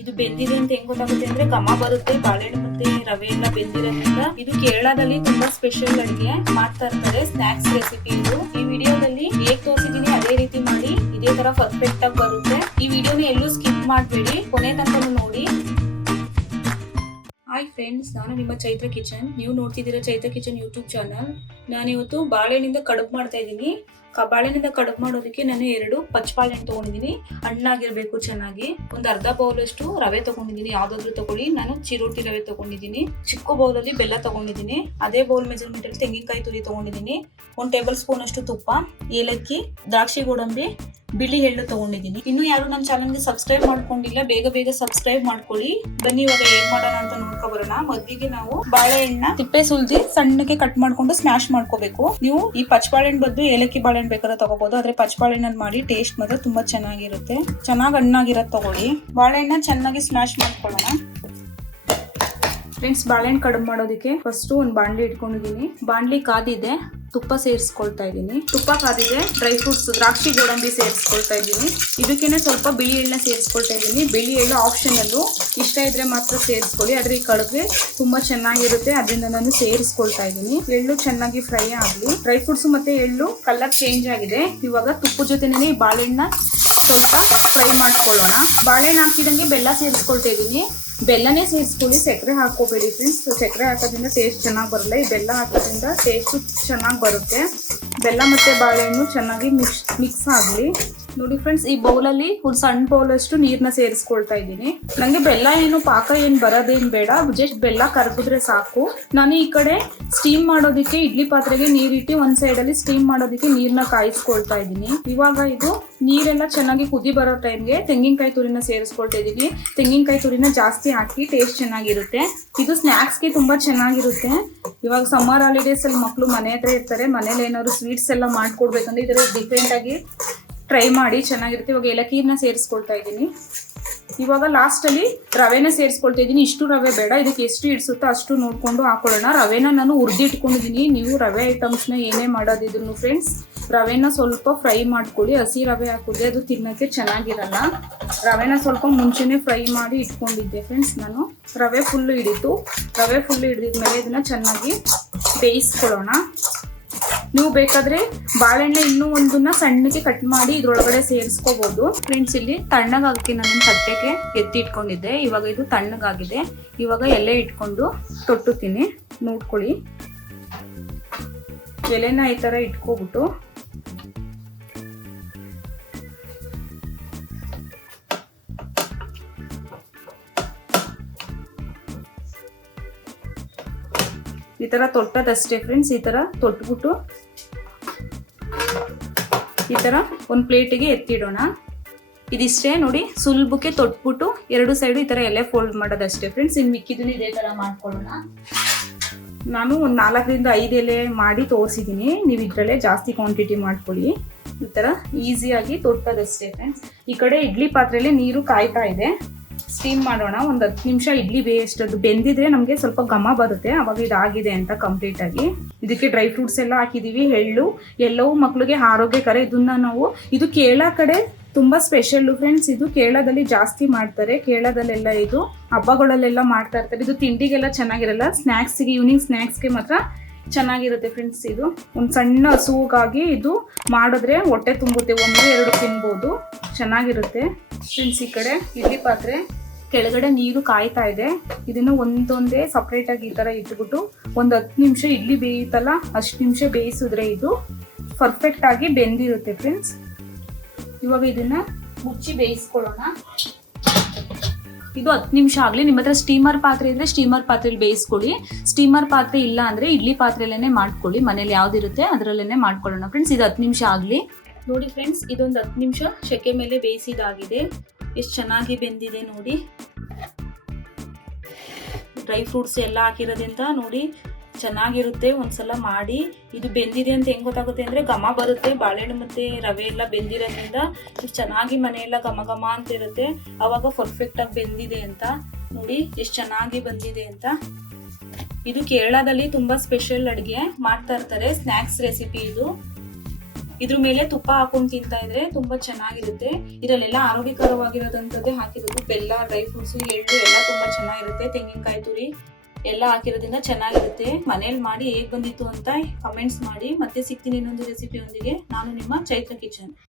ಇದು ಬೆಂದಿದೆ ಅಂತ ಹೆಂಗ್ ಗೊತ್ತಾಗುತ್ತೆ ಅಂದ್ರೆ ಘಮ ಬರುತ್ತೆ. ಬಾಳೆಹಣ್ಣು ಮತ್ತೆ ರವೆ ಎಲ್ಲ ಬೆಂದಿರೋದ್ರಿಂದ ಇದು ಕೇರಳದಲ್ಲಿ ತುಂಬಾ ಸ್ಪೆಷಲ್ ಅಡಿಗೆ ಮಾಡ್ತಾ ಇರ್ತಾರೆ. ಸ್ನಾಕ್ಸ್ ರೆಸಿಪಿ ಇದು. ಈ ವಿಡಿಯೋದಲ್ಲಿ ಹೇಗ್ ತೋರಿಸಿದೀನಿ ಅದೇ ರೀತಿ ಮಾಡಿ ಇದೇ ತರ ಪರ್ಫೆಕ್ಟ್ ಆಗಿ ಬರುತ್ತೆ. ಈ ವಿಡಿಯೋನ ಎಲ್ಲೂ ಸ್ಕಿಪ್ ಮಾಡಬೇಡಿ, ಕೊನೆ ತನಕ ನೋಡಿ. ಹಾಯ್ ಫ್ರೆಂಡ್ಸ್, ನಾನು ನಿಮ್ಮ ಚೈತ್ರ ಕಿಚನ್. ನೀವು ನೋಡ್ತಿದ್ದೀರಾ ಚೈತ್ರ ಕಿಚನ್ ಯೂಟ್ಯೂಬ್ ಚಾನಲ್. ನಾನಿವತ್ತು ಬಾಳೆಹಣ್ಣಿಂದ ಕಡುಬು ಮಾಡ್ತಾ ಇದ್ದೀನಿ. ಬಾಳೆಹಣ್ಣಿಂದ ಕಡುಬು ಮಾಡೋದಕ್ಕೆ ನಾನು 2 ಪಚ್ಚಬಾಳೆಹಣ್ಣು ತೊಗೊಂಡಿದ್ದೀನಿ. ಹಣ್ಣಾಗಿರ್ಬೇಕು ಚೆನ್ನಾಗಿ. ಒಂದು ಅರ್ಧ ಬೌಲಷ್ಟು ರವೆ ತೊಗೊಂಡಿದ್ದೀನಿ. ಯಾವ್ದಾದ್ರು ತಗೊಳ್ಳಿ. ನಾನು ಚಿರೋಟಿ ರವೆ ತೊಗೊಂಡಿದ್ದೀನಿ. ಚಿಕ್ಕ ಬೌಲಲ್ಲಿ ಬೆಲ್ಲ ತೊಗೊಂಡಿದ್ದೀನಿ. ಅದೇ ಬೌಲ್ ಮೆಜರ್ಮೆಂಟ್ ಅಲ್ಲಿ ತೆಂಗಿನಕಾಯಿ ತುರಿ ತೊಗೊಂಡಿದ್ದೀನಿ. 1 ಟೇಬಲ್ ಸ್ಪೂನ್ ಅಷ್ಟು ತುಪ್ಪ, ಏಲಕ್ಕಿ, ದ್ರಾಕ್ಷಿ ಗೋಡಂಬಿ, ಬಿಳಿ ಎಳ್ಳು ತಗೊಂಡಿದ್ದೀನಿ. ಇನ್ನು ಯಾರು ನನ್ನ ಚಾನಲ್ಗೆ ಸಬ್ಸ್ಕ್ರೈಬ್ ಮಾಡ್ಕೊಂಡಿಲ್ಲ, ಬೇಗ ಸಬ್ಸ್ಕ್ರೈಬ್ ಮಾಡ್ಕೊಳ್ಳಿ. ಬನ್ನಿ ಇವಾಗ ಏನ್ ಮಾಡೋಣ ಅಂತ ನೋಡ್ಕೊ ಬರೋಣ. ಮೊದಲಿಗೆ ನಾವು ಬಾಳೆಹಣ್ಣ ತಿಪ್ಪೆ ಸುಲ್ದಿ ಸಣ್ಣಗೆ ಕಟ್ ಮಾಡ್ಕೊಂಡು ಸ್ಮ್ಯಾಶ್ ಮಾಡ್ಕೋಬೇಕು. ನೀವು ಈ ಪಚ್ಚಬಾಳೆಹಣ್ಣು ಬದಲು ಏಲಕ್ಕಿ ಬಾಳೆಹಣ್ಣು ಬೇಕಾದ್ರೆ ತಗೋಬಹುದು. ಆದ್ರೆ ಪಚ್ಚಬಾಳೆಹಣ್ಣು ಮಾಡಿ ಟೇಸ್ಟ್ ಮಾತ್ರ ತುಂಬಾ ಚೆನ್ನಾಗಿರುತ್ತೆ. ಚೆನ್ನಾಗಿ ಹಣ್ಣಾಗಿರೋದು ತಗೊಳ್ಳಿ. ಬಾಳೆಹಣ್ಣ ಚೆನ್ನಾಗಿ ಸ್ಮ್ಯಾಶ್ ಮಾಡ್ಕೊಳ್ಳೋಣ. ಫ್ರೆಂಡ್ಸ್, ಬಾಳೆಹಣ್ಣು ಕಡುಬು ಮಾಡೋದಕ್ಕೆ ಫಸ್ಟ್ ಒಂದು ಬಾಣಲಿ ಇಟ್ಕೊಂಡಿದ್ದೀನಿ. ಬಾಣಲಿ ಕಾದಿದೆ, ತುಪ್ಪ ಸೇರಿಸ್ಕೊಳ್ತಾ ಇದ್ದೀನಿ. ತುಪ್ಪ ಕಾದಿದೆ, ಡ್ರೈ ಫ್ರೂಟ್ಸ್ ದ್ರಾಕ್ಷಿ ಗೋಡಂಬಿ ಸೇರಿಸ್ಕೊಳ್ತಾ ಇದ್ದೀನಿ. ಇದಕ್ಕೇನೆ ಸ್ವಲ್ಪ ಬಿಳಿ ಎಳ್ಳನ್ನ ಸೇರಿಸ್ಕೊಳ್ತಾ ಇದ್ದೀನಿ. ಬಿಳಿ ಎಳ್ಳು ಆಪ್ಷನಲ್ಲು, ಇಷ್ಟ ಇದ್ರೆ ಮಾತ್ರ ಸೇರಿಸ್ಕೊಳ್ಳಿ. ಆದ್ರೆ ಈ ಕಡುಬೆ ತುಂಬಾ ಚೆನ್ನಾಗಿರುತ್ತೆ, ಅದರಿಂದ ನಾನು ಸೇರಿಸ್ಕೊಳ್ತಾ ಇದ್ದೀನಿ. ಎಳ್ಳು ಚೆನ್ನಾಗಿ ಫ್ರೈ ಆಗಲಿ. ಡ್ರೈ ಫ್ರೂಟ್ಸ್ ಮತ್ತೆ ಎಳ್ಳು ಕಲರ್ ಚೇಂಜ್ ಆಗಿದೆ. ಇವಾಗ ತುಪ್ಪದ ಜೊತೆನೇ ಬಾಳೆಹಣ್ಣ ಸ್ವಲ್ಪ ಫ್ರೈ ಮಾಡ್ಕೊಳ್ಳೋಣ. ಬಾಳೆಹಣ್ಣು ಹಾಕಿದಂಗೆ ಬೆಲ್ಲ ಸೇರಿಸ್ಕೊಳ್ತಾ ಇದ್ದೀನಿ. ಬೆಲ್ಲನೇ ಸೇರಿಸ್ಕೊಳ್ಳಿ, ಸಕ್ಕರೆ ಹಾಕೋಬೇಡಿ ಫ್ರೆಂಡ್ಸ್. ಸಕ್ಕರೆ ಹಾಕೋದ್ರಿಂದ ಟೇಸ್ಟ್ ಚೆನ್ನಾಗಿ ಬರಲ್ಲ. ಈ ಬೆಲ್ಲ ಹಾಕೋದ್ರಿಂದ ಟೇಸ್ಟು ಚೆನ್ನಾಗಿ ಬರುತ್ತೆ. ಬೆಲ್ಲ ಮತ್ತು ಬಾಳೆಹಣ್ಣು ಚೆನ್ನಾಗಿ ಮಿಕ್ಸ್ ಆಗಲಿ. ನೋಡಿ ಫ್ರೆಂಡ್ಸ್, ಈ ಬೌಲಲ್ಲಿ ಒಂದು ಸಣ್ಣ ಬೌಲಷ್ಟು ನೀರನ್ನ ಸೇರಿಸ್ಕೊಳ್ತಾ ಇದ್ದೀನಿ. ನನಗೆ ಬೆಲ್ಲ ಏನು ಪಾಕ ಏನು ಬರೋದೇನು ಬೇಡ, ಜಸ್ಟ್ ಬೆಲ್ಲ ಕರಗಿದ್ರೆ ಸಾಕು. ನಾನು ಈ ಕಡೆ ಸ್ಟೀಮ್ ಮಾಡೋದಕ್ಕೆ ಇಡ್ಲಿ ಪಾತ್ರೆಗೆ ನೀರಿಟ್ಟು ಒಂದು ಸೈಡಲ್ಲಿ ಸ್ಟೀಮ್ ಮಾಡೋದಕ್ಕೆ ನೀರನ್ನ ಕಾಯಿಸ್ಕೊಳ್ತಾ ಇದ್ದೀನಿ. ಇವಾಗ ಇದು ನೀರೆಲ್ಲ ಚೆನ್ನಾಗಿ ಕುದಿ ಬರೋ ಟೈಮ್ಗೆ ತೆಂಗಿನಕಾಯಿ ತುರಿನ ಸೇರಿಸ್ಕೊಳ್ತಾ ಇದ್ದೀನಿ. ತೆಂಗಿನಕಾಯಿ ತುರಿನ ಜಾಸ್ತಿ ಹಾಕಿ ಟೇಸ್ಟ್ ಚೆನ್ನಾಗಿರುತ್ತೆ. ಇದು ಸ್ನ್ಯಾಕ್ಸ್ಗೆ ತುಂಬಾ ಚೆನ್ನಾಗಿರುತ್ತೆ. ಇವಾಗ ಸಮ್ಮರ್ ಹಾಲಿಡೇಸ್ ಅಲ್ಲಿ ಮಕ್ಕಳು ಮನೆ ಹತ್ರ ಇರ್ತಾರೆ. ಮನೇಲಿ ಏನಾದ್ರು ಸ್ವೀಟ್ಸ್ ಎಲ್ಲ ಮಾಡ್ಕೊಡ್ಬೇಕಂದ್ರೆ ಇದರ ಡಿಫ್ರೆಂಟ್ ಆಗಿ ಟ್ರೈ ಮಾಡಿ, ಚೆನ್ನಾಗಿರುತ್ತೆ. ಇವಾಗ ಏಲಕ್ಕಿನ ಸೇರಿಸ್ಕೊಳ್ತಾ ಇದ್ದೀನಿ. ಇವಾಗ ಲಾಸ್ಟಲ್ಲಿ ರವೆನ ಸೇರಿಸ್ಕೊಳ್ತಾ ಇದ್ದೀನಿ. ಇಷ್ಟು ರವೆ ಬೇಡ, ಇದಕ್ಕೆ ಎಷ್ಟು ಇಡಿಸುತ್ತೋ ಅಷ್ಟು ನೋಡಿಕೊಂಡು ಹಾಕೊಳ್ಳೋಣ. ರವೆನ ನಾನು ಹುರಿದಿಟ್ಕೊಂಡಿದ್ದೀನಿ. ನೀವು ರವೆ ಐಟಮ್ಸ್ನ ಏನೇ ಮಾಡೋದಿದ್ರು ಫ್ರೆಂಡ್ಸ್, ರವೆನ ಸ್ವಲ್ಪ ಫ್ರೈ ಮಾಡ್ಕೊಳ್ಳಿ. ಹಸಿ ರವೆ ಹಾಕಿದ್ರೆ ಅದು ತಿನ್ನೋಕ್ಕೆ ಚೆನ್ನಾಗಿರಲ್ಲ. ರವೆನ ಸ್ವಲ್ಪ ಮುಂಚೆನೇ ಫ್ರೈ ಮಾಡಿ ಇಟ್ಕೊಂಡಿದ್ದೆ ಫ್ರೆಂಡ್ಸ್ ನಾನು. ರವೆ ಫುಲ್ಲು ಹಿಡಿತು. ರವೆ ಫುಲ್ಲು ಹಿಡಿದಿದ್ಮೇಲೆ ಇದನ್ನ ಚೆನ್ನಾಗಿ ಬೇಯಿಸ್ಕೊಳ್ಳೋಣ. ನೀವು ಬೇಕಾದ್ರೆ ಬಾಳೆಹಣ್ಣೆ ಇನ್ನೂ ಒಂದನ್ನ ಸಣ್ಣಗೆ ಕಟ್ ಮಾಡಿ ಇದ್ರೊಳಗಡೆ ಸೇರಿಸ್ಕೋಬಹುದು ಫ್ರೆಂಡ್ಸ್. ಇಲ್ಲಿ ತಣ್ಣಗಾಗಕ್ಕೆ ನಾನು ತಟ್ಟೆಗೆ ಎತ್ತಿ ಇಟ್ಕೊಂಡಿದ್ದೆ. ಇವಾಗ ಇದು ತಣ್ಣಗಾಗಿದೆ. ಇವಾಗ ಎಲೆ ಇಟ್ಕೊಂಡು ತೊಟ್ಟುತ್ತೀನಿ. ನೋಡ್ಕೊಳ್ಳಿ, ಎಲೆನ ಈ ತರ ಇಟ್ಕೊಬಿಟ್ಟು ಈ ತರ ತೊಟ್ಟದಷ್ಟೇ ಫ್ರೆಂಡ್ಸ್. ಈ ತರ ತೊಟ್ಬಿಟ್ಟು ಈ ತರ ಒಂದು ಪ್ಲೇಟಿಗೆ ಎತ್ತಿಡೋಣ. ಇದಿಷ್ಟೇ ನೋಡಿ, ಸುಲಭಕ್ಕೆ ತೊಟ್ಬಿಟ್ಟು 2 ಸೈಡು ಈ ತರ ಎಲೆ ಫೋಲ್ಡ್ ಮಾಡೋದಷ್ಟೇ ಫ್ರೆಂಡ್ಸ್. ಇನ್ನು ಮಿಕ್ಕಿದನ್ನು ಇದೇ ತರ ಮಾಡ್ಕೊಳ್ಳೋಣ. ನಾನು ಒಂದು 4 ರಿಂದ 5 ಎಲೆ ಮಾಡಿ ತೋರಿಸಿದ್ದೀನಿ. ನೀವು ಇದರಲ್ಲೇ ಜಾಸ್ತಿ ಕ್ವಾಂಟಿಟಿ ಮಾಡ್ಕೊಳ್ಳಿ. ಈ ತರ ಈಸಿಯಾಗಿ ತೊಟ್ಟದಷ್ಟೇ ಫ್ರೆಂಡ್ಸ್. ಈ ಕಡೆ ಇಡ್ಲಿ ಪಾತ್ರೆಯಲ್ಲಿ ನೀರು ಕಾಯ್ತಾ ಇದೆ. ಸ್ಟೀಮ್ ಮಾಡೋಣ. ಒಂದು 10 ನಿಮಿಷ ಇಡ್ಲಿ ಬೇಯಷ್ಟದ್ದು ಬೆಂದಿದ್ರೆ ನಮಗೆ ಸ್ವಲ್ಪ ಘಮ ಬರುತ್ತೆ. ಅವಾಗ ಇದಾಗಿದೆ ಅಂತ ಕಂಪ್ಲೀಟ್ ಆಗಿ. ಇದಕ್ಕೆ ಡ್ರೈ ಫ್ರೂಟ್ಸ್ ಎಲ್ಲ ಹಾಕಿದೀವಿ, ಎಳ್ಳು ಎಲ್ಲವೂ ಮಕ್ಕಳಿಗೆ ಆರೋಗ್ಯಕರ. ಇದನ್ನ ನಾವು, ಇದು ಕೇರಳ ಕಡೆ ತುಂಬಾ ಸ್ಪೆಷಲ್ ಫ್ರೆಂಡ್ಸ್. ಇದು ಕೇರಳದಲ್ಲಿ ಜಾಸ್ತಿ ಮಾಡ್ತಾರೆ. ಕೇರಳದಲ್ಲೆಲ್ಲ ಇದು ಹಬ್ಬಗಳಲ್ಲೆಲ್ಲ ಮಾಡ್ತಾ ಇರ್ತಾರೆ. ಇದು ತಿಂಡಿಗೆಲ್ಲ ಚೆನ್ನಾಗಿರಲ್ಲ, ಸ್ನ್ಯಾಕ್ಸ್ಗೆ, ಈವ್ನಿಂಗ್ ಸ್ನ್ಯಾಕ್ಸ್ಗೆ ಮಾತ್ರ ಚೆನ್ನಾಗಿರುತ್ತೆ ಫ್ರೆಂಡ್ಸ್. ಇದು ಒಂದು ಸಣ್ಣ ಹಸುವಾಗಿ ಇದು ಮಾಡಿದ್ರೆ ಹೊಟ್ಟೆ ತುಂಬುತ್ತೆ. 1-2 ತಿನ್ಬೋದು, ಚೆನ್ನಾಗಿರುತ್ತೆ ಫ್ರೆಂಡ್ಸ್. ಈ ಕಡೆ ಇಡ್ಲಿ ಪಾತ್ರೆ ಕೆಳಗಡೆ ನೀರು ಕಾಯ್ತಾ ಇದೆ. ಇದನ್ನು ಒಂದೊಂದೇ ಸಪ್ರೇಟ್ ಆಗಿ ಈ ತರ ಇಟ್ಬಿಟ್ಟು ಒಂದು 10 ನಿಮಿಷ ಇಡ್ಲಿ ಬೇಯುತ್ತಲ್ಲ ಅಷ್ಟು ನಿಮಿಷ ಬೇಯಿಸಿದ್ರೆ ಇದು ಪರ್ಫೆಕ್ಟ್ ಆಗಿ ಬೆಂದಿರುತ್ತೆ ಫ್ರೆಂಡ್ಸ್. ಇವಾಗ ಇದನ್ನ ಮುಚ್ಚಿ ಬೇಯಿಸ್ಕೊಳ್ಳೋಣ. ಇದು 10 ನಿಮಿಷ ಆಗಲಿ. ನಿಮ್ಮ ಹತ್ರ ಸ್ಟೀಮರ್ ಪಾತ್ರೆ ಇದ್ರೆ ಸ್ಟೀಮರ್ ಪಾತ್ರೆಯಲ್ಲಿ ಬೇಯಿಸ್ಕೊಳ್ಳಿ. ಸ್ಟೀಮರ್ ಪಾತ್ರೆ ಇಲ್ಲ ಅಂದ್ರೆ ಇಡ್ಲಿ ಪಾತ್ರೆಯಲ್ಲೇನೆ ಮಾಡ್ಕೊಳ್ಳಿ. ಮನೇಲಿ ಯಾವ್ದಿರುತ್ತೆ ಅದರಲ್ಲೇನೆ ಮಾಡ್ಕೊಳ್ಳೋಣ ಫ್ರೆಂಡ್ಸ್. ಇದು 10 ನಿಮಿಷ ಆಗಲಿ. ನೋಡಿ ಫ್ರೆಂಡ್ಸ್, ಇದೊಂದು 10 ನಿಮಿಷ ಶೆಕೆ ಮೇಲೆ ಬೇಯಿಸಿದಾಗಿದೆ. ಎಷ್ಟು ಚೆನ್ನಾಗಿ ಬೆಂದಿದೆ ನೋಡಿ. ಡ್ರೈ ಫ್ರೂಟ್ಸ್ ಎಲ್ಲ ಹಾಕಿರೋದ್ರಿಂದ ನೋಡಿ ಚೆನ್ನಾಗಿರುತ್ತೆ. ಒಂದ್ಸಲ ಮಾಡಿ. ಇದು ಬೆಂದಿದೆ ಅಂತ ಹೆಂಗ್ ಗೊತ್ತಾಗುತ್ತೆ ಅಂದ್ರೆ ಘಮ ಬರುತ್ತೆ. ಬಾಳೆಹಣ್ಣು ಮತ್ತೆ ರವೆ ಎಲ್ಲ ಬೆಂದಿರೋದ್ರಿಂದ ಚೆನ್ನಾಗಿ ಮನೆಯೆಲ್ಲ ಘಮ ಅಂತ ಇರುತ್ತೆ. ಅವಾಗ ಪರ್ಫೆಕ್ಟ್ ಆಗಿ ಬೆಂದಿದೆ ಅಂತ. ನೋಡಿ ಎಷ್ಟು ಚೆನ್ನಾಗಿ ಬಂದಿದೆ ಅಂತ. ಇದು ಕೇರಳದಲ್ಲಿ ತುಂಬಾ ಸ್ಪೆಷಲ್ ಅಡುಗೆ ಮಾಡ್ತಾ ಇರ್ತಾರೆ. ಸ್ನ್ಯಾಕ್ಸ್ ರೆಸಿಪಿ ಇದು. ಇದ್ರ ಮೇಲೆ ತುಪ್ಪ ಹಾಕೊಂಡು ತಿಂತಾ ಇದ್ರೆ ತುಂಬಾ ಚೆನ್ನಾಗಿರುತ್ತೆ. ಇದರಲ್ಲೆಲ್ಲ ಆರೋಗ್ಯಕರವಾಗಿರೋದಂಥದ್ದೇ ಹಾಕಿರೋದು. ಬೆಲ್ಲ, ಡ್ರೈ ಫ್ರೂಟ್ಸ್, ಎಳ್ಳು ಎಲ್ಲ ತುಂಬಾ ಚೆನ್ನಾಗಿರುತ್ತೆ. ತೆಂಗಿನಕಾಯಿ ತುರಿ ಎಲ್ಲ ಹಾಕಿರೋದ್ರಿಂದ ಚೆನ್ನಾಗಿರುತ್ತೆ. ಮನೇಲಿ ಮಾಡಿ ಹೇಗ್ ಬಂದಿತ್ತು ಅಂತ ಕಮೆಂಟ್ಸ್ ಮಾಡಿ. ಮತ್ತೆ ಸಿಗ್ತೀನಿ ಇನ್ನೊಂದು ರೆಸಿಪಿಯೊಂದಿಗೆ. ನಾನು ನಿಮ್ಮ ಚೈತ್ರ ಕಿಚನ್.